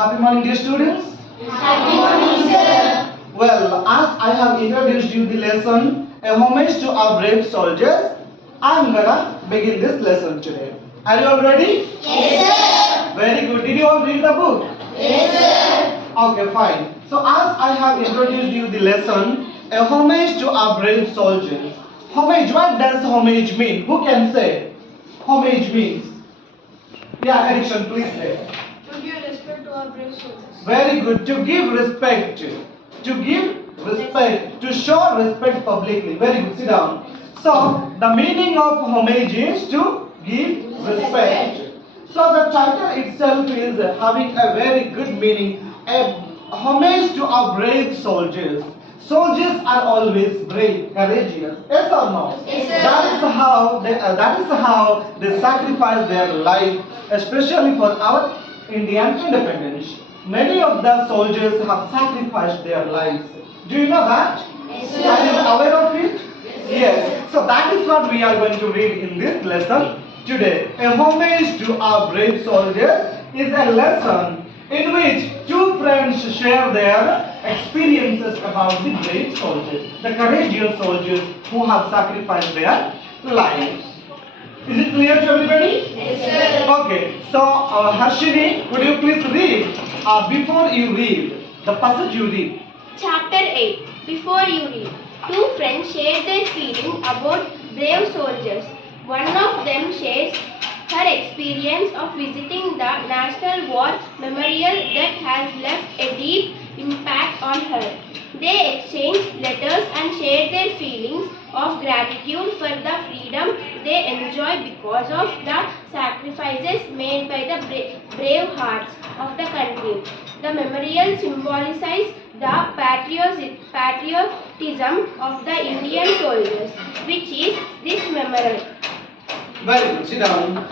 Happy morning, dear students. Happy morning, sir. Well, as I have introduced you the lesson, a homage to our brave soldiers, I'm gonna begin this lesson today. Are you all ready? Yes, sir. Very good. Did you all read the book? Yes, sir. Okay, fine. So as I have introduced you the lesson, a homage to our brave soldiers. Homage, what does homage mean? Who can say? Homage means? Yeah, Erickson, please say. To give respect to our brave soldiers. Very good. To give respect. To give respect. To show respect publicly. Very good. Sit down. So, the meaning of homage is to give respect. So, the title itself is having a very good meaning. A homage to our brave soldiers. Soldiers are always brave, courageous. Yes or no? Yes, sir. That is how they sacrifice their life, especially for our Indian independence. Many of the soldiers have sacrificed their lives. Do you know that? Yes, sir. Are you aware of it? Yes. So that is what we are going to read in this lesson today. A homage to our brave soldiers is a lesson in which two friends share their experiences about the brave soldiers, the courageous soldiers who have sacrificed their lives. Is it clear to everybody? Yes, sir. Okay, so Harshini, would you please read? Before you read, the passage you read. Chapter 8. Before you read, two friends share their feeling about brave soldiers. One of them shares her experience of visiting the National War Memorial that has left a deep impact on her. They exchange letters and share their feelings of gratitude for the freedom they enjoy because of the sacrifices made by the brave hearts of the country. The memorial symbolizes the patriotism of the Indian soldiers, which is this memorial. Very good, sit down.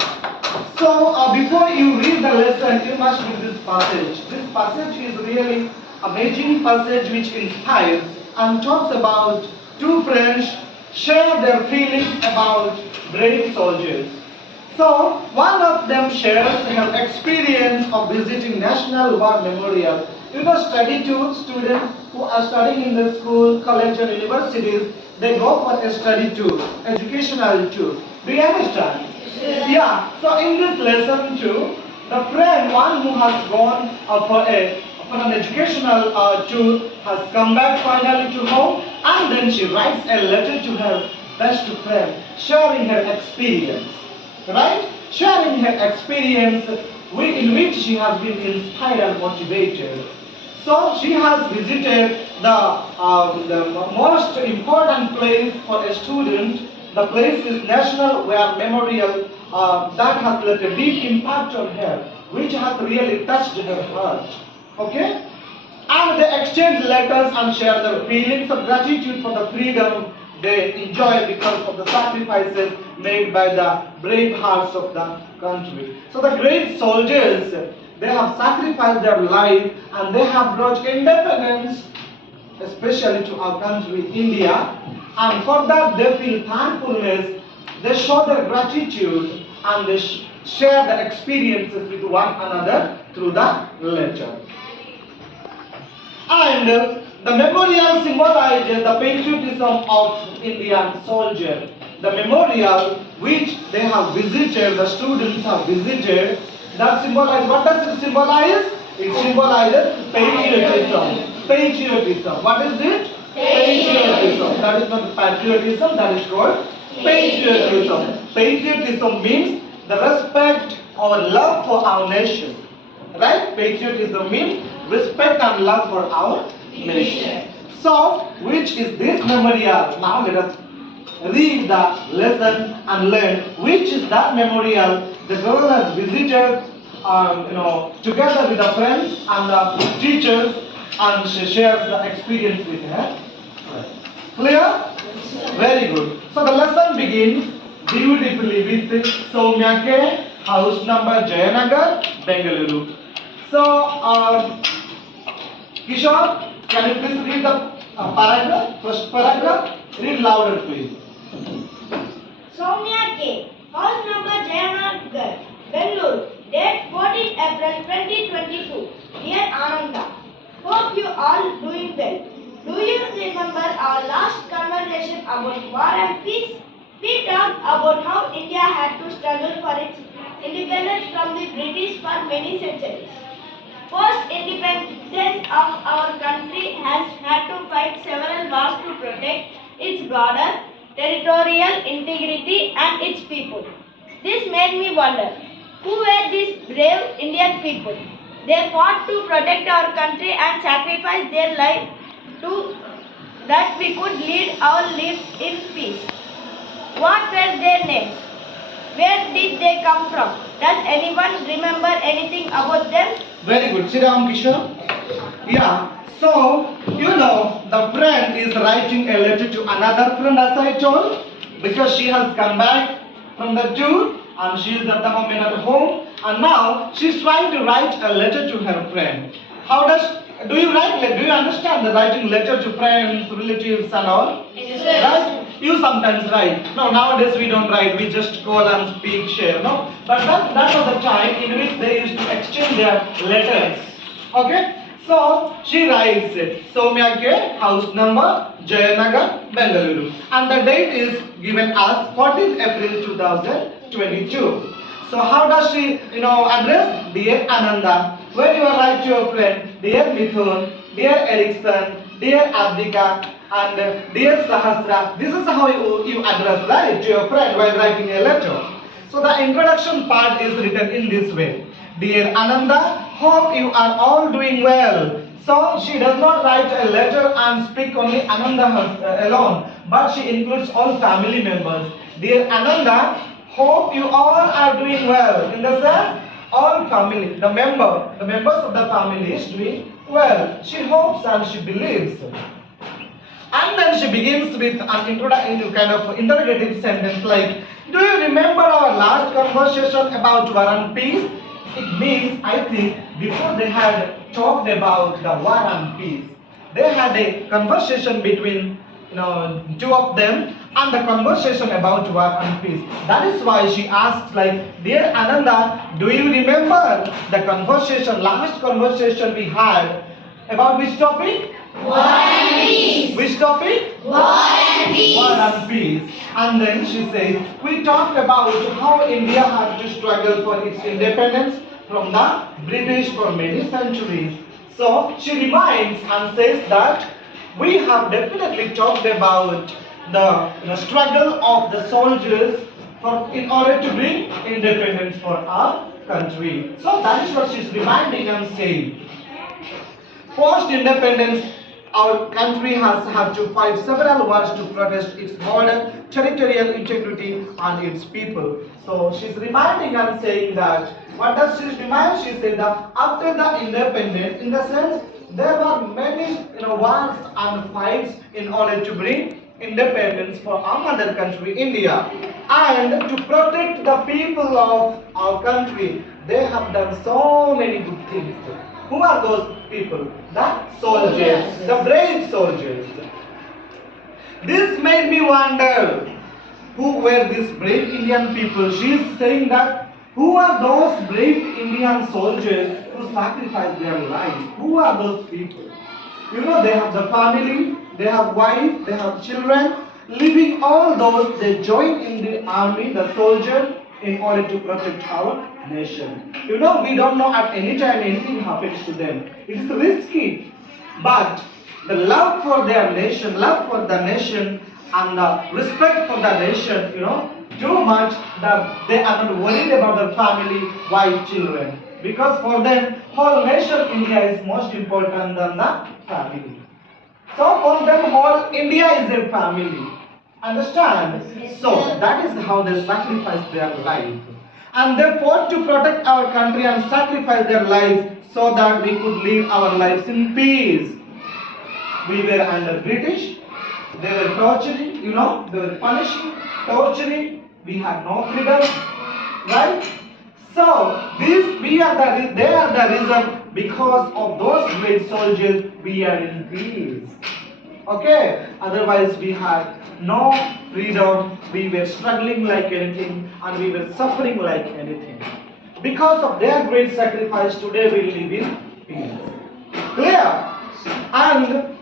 So, before you read the lesson, you must read this passage. This passage is really amazing passage which inspires and talks about two friends share their feelings about brave soldiers. So, one of them shares her experience of visiting National War Memorial. You know, study tour students who are studying in the school, college and universities, they go for a study tour, educational tour. Do you understand? Yeah. So in this lesson too, the friend, one who has gone for an educational tour, has come back finally to home, and then she writes a letter to her best friend, sharing her experience. Right? Sharing her experience in which she has been inspired and motivated. So she has visited the most important place for a student. The place is National War Memorial that has left a deep impact on her, which has really touched her heart. Okay? And they exchange letters and share their feelings of gratitude for the freedom they enjoy because of the sacrifices made by the brave hearts of the country. So the great soldiers, they have sacrificed their life and they have brought independence, especially to our country, India. And for that they feel thankfulness, they show their gratitude and they share their experiences with one another through the letter. And the memorial symbolizes the patriotism of Indian soldier. The memorial which they have visited, the students have visited, that symbolizes, what does it symbolize? It symbolizes patriotism. Patriotism. What is it? Patriotism. That is not patriotism, that is called patriotism. Patriotism means the respect or love for our nation. Right? Patriotism means respect and love for our nation. So, which is this memorial? Now let us read the lesson and learn which is that memorial the girl has visited together with her friends and the teachers, and she shares the experience with her. Clear? Very good. So the lesson begins beautifully with Soumya K, house number Jayanagar, Bengaluru. So, Kishore, can you please read the paragraph, first paragraph? Read louder, please. Soumya K, house number Jayanagar, Bengaluru, date 14 April 2022. Dear Ananda, hope you all doing well. Do you remember our last conversation about war and peace? We talked about how India had to struggle for its independence from the British for many centuries. Post-independence of our country has had to fight several wars to protect its border, territorial integrity and its people. This made me wonder, who were these brave Indian people? They fought to protect our country and sacrificed their life to that we could lead our lives in peace. What were their names? Where did they come from? Does anyone remember anything about them? Very good. Sit down, Kishore. Yeah. So, the friend is writing a letter to another friend, as I told, because she has come back from the tour and she is at the moment at home, and now she's trying to write a letter to her friend. Do you understand the writing letter to friends, relatives, and all? Yes, Right? You sometimes write. No, nowadays we don't write. We just call and speak, share. No, but that was the time in which they used to exchange their letters. Okay. So she writes it. Somyake, house number, Jayanagar, Bengaluru, and the date is given as 14th April 2022. So how does she, address? Dear Ananda, when you write to your friend, dear Mithun, dear Erickson, dear Abdika, and dear Sahasra, this is how you address, right, to your friend while writing a letter. So the introduction part is written in this way. Dear Ananda, hope you are all doing well. So she does not write a letter and speak only Ananda alone, but she includes all family members. Dear Ananda, hope you all are doing well. In the sense, all family, the members of the family is doing well. She hopes and she believes. And then she begins with an kind of interrogative sentence like, do you remember our last conversation about war and peace? It means, I think, before they had talked about the war and peace, they had a conversation between two of them, and the conversation about war and peace. That is why she asks like, dear Ananda, do you remember the last conversation we had about which topic? War and peace. Which topic? War and peace. War and peace. And then she says, we talked about how India had to struggle for its independence from the British for many centuries. So she reminds and says that we have definitely talked about the struggle of the soldiers in order to bring independence for our country. So that is what she's reminding and saying. Post-independence, our country has had to fight several wars to protect its border, territorial integrity, and its people. So she's reminding and saying that, what does she remind? She said that after the independence, in the sense, there were many wars and fights in order to bring independence for our mother country, India. And to protect the people of our country, they have done so many good things. Who are those people? The soldiers, the brave soldiers. This made me wonder, who were these brave Indian people? She is saying that, who are those brave Indian soldiers who sacrificed their lives? Who are those people? They have the family, they have wife, they have children. Leaving all those, they join in the army, the soldier, in order to protect our nation. We don't know at any time anything happens to them. It is risky. But the love for their nation, and the respect for the nation, too much that they are not worried about their family, wife, children. Because for them, whole nation India is most important than the family. So for them, whole India is a family. Understand? So that is how they sacrifice their life. And they fought to protect our country and sacrifice their lives so that we could live our lives in peace. We were under British. They were torturing, they were punishing, torturing. We had no freedom, right? So they are the reason. Because of those great soldiers, we are in peace. Okay? Otherwise, we had no freedom. We were struggling like anything, and we were suffering like anything. Because of their great sacrifice, today we live in peace. Clear? And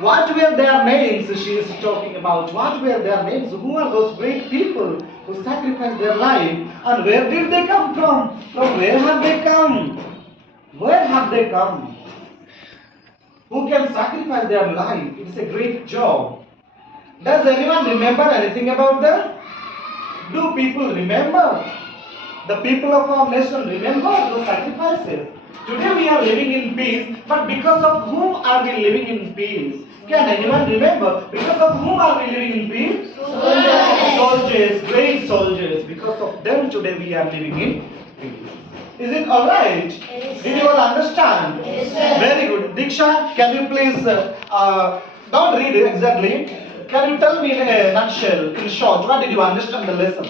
what were their names she is talking about? What were their names? Who are those great people who sacrificed their life? And where did they come from? From where have they come? Where have they come? Who can sacrifice their life? It's a great job. Does anyone remember anything about them? Do people remember? The people of our nation remember those sacrifices. Today we are living in peace, but because of whom are we living in peace? Can anyone remember? Because of whom are we living in peace? Soldiers. Soldiers, great soldiers. Because of them today we are living in peace. Is it alright? Yes, Did you all understand? Yes, sir. Very good. Diksha, can you please, don't read it exactly. Can you tell me in a nutshell, in short, what did you understand the lesson?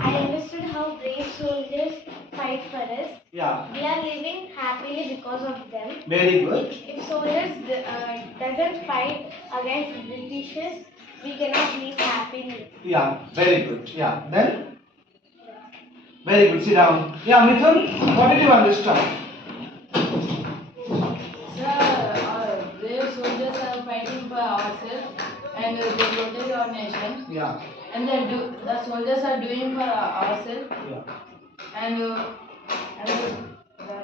I understood how brave soldiers fight for us. Yeah. We are living happily because of them. Very good. If soldiers doesn't fight against Britishers, we cannot live happily. Yeah, very good. Yeah. Then? Very good. Sit down. Yeah, Mithun, what did you understand? Sir, brave soldiers are fighting for ourselves and they protect our nation. Yeah. And the soldiers are doing for ourselves. Yeah. And the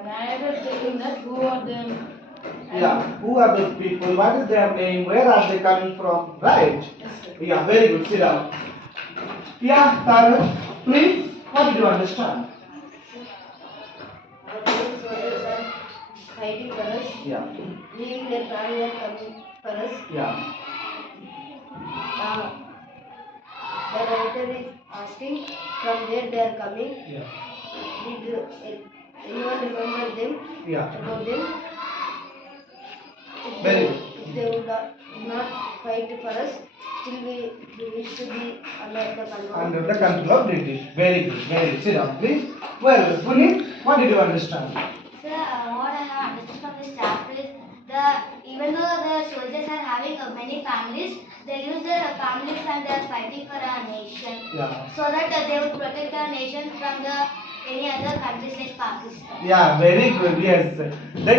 narrator is telling that who are them. And Yeah. Who are those people? What is their name? Where are they coming from? Right? Yes, sir. Yeah, very good. Sit down. Yeah, Tara, please, what did you understand? Our brave soldiers are fighting for us, Yeah. leaving their family and coming for us. Yeah. The writer is asking from where they are coming. Yeah. Did anyone remember them? Yeah. About them? Very good. If they would not fight for us, still we wish to be under the control. Under the control of British. Very good. Very good. Sit down, please. Well, Puneet, what did you understand? Sir, what I have understood from this chapter is even though the soldiers are having many families, they use their families and they are fighting for our nation, Yeah. so that they would protect our nation from any other countries like Pakistan. Yeah, very good. Yes. They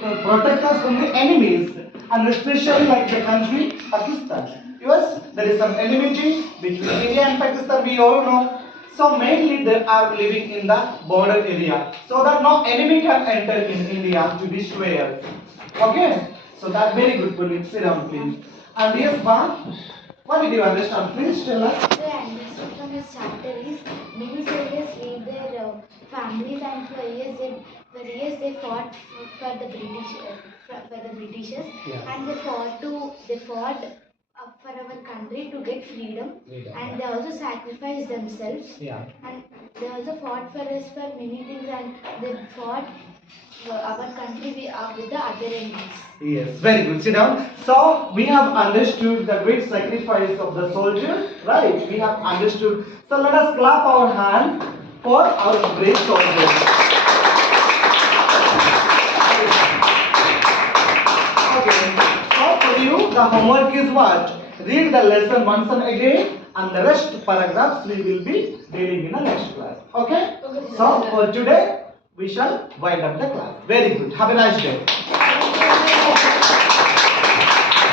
protect us from the enemies, and especially like the country Pakistan. Yes, there is some enmity between India and Pakistan. We all know. So mainly they are living in the border area, so that no enemy can enter in India to destroy us. Okay. So that's very good. Puneet, sit down, please. And yes, ma'am, what did you understand? Please tell us. What I understood from this chapter is many soldiers leave their families and for years they fought for the Britishers Yeah. and they fought for our country to get freedom, and they also sacrificed themselves, Yeah. and they also fought for us for many things, and they fought our country with the other enemies. Yes, very good. Sit down. So we have understood the great sacrifice of the soldiers, right? We have understood. So let us clap our hands for our brave soldiers. Okay. So for you, the homework is what? Read the lesson once and again, and the rest paragraphs we will be dealing in the next class. Okay? So for today, we shall wind up the class. Very good. Have a nice day.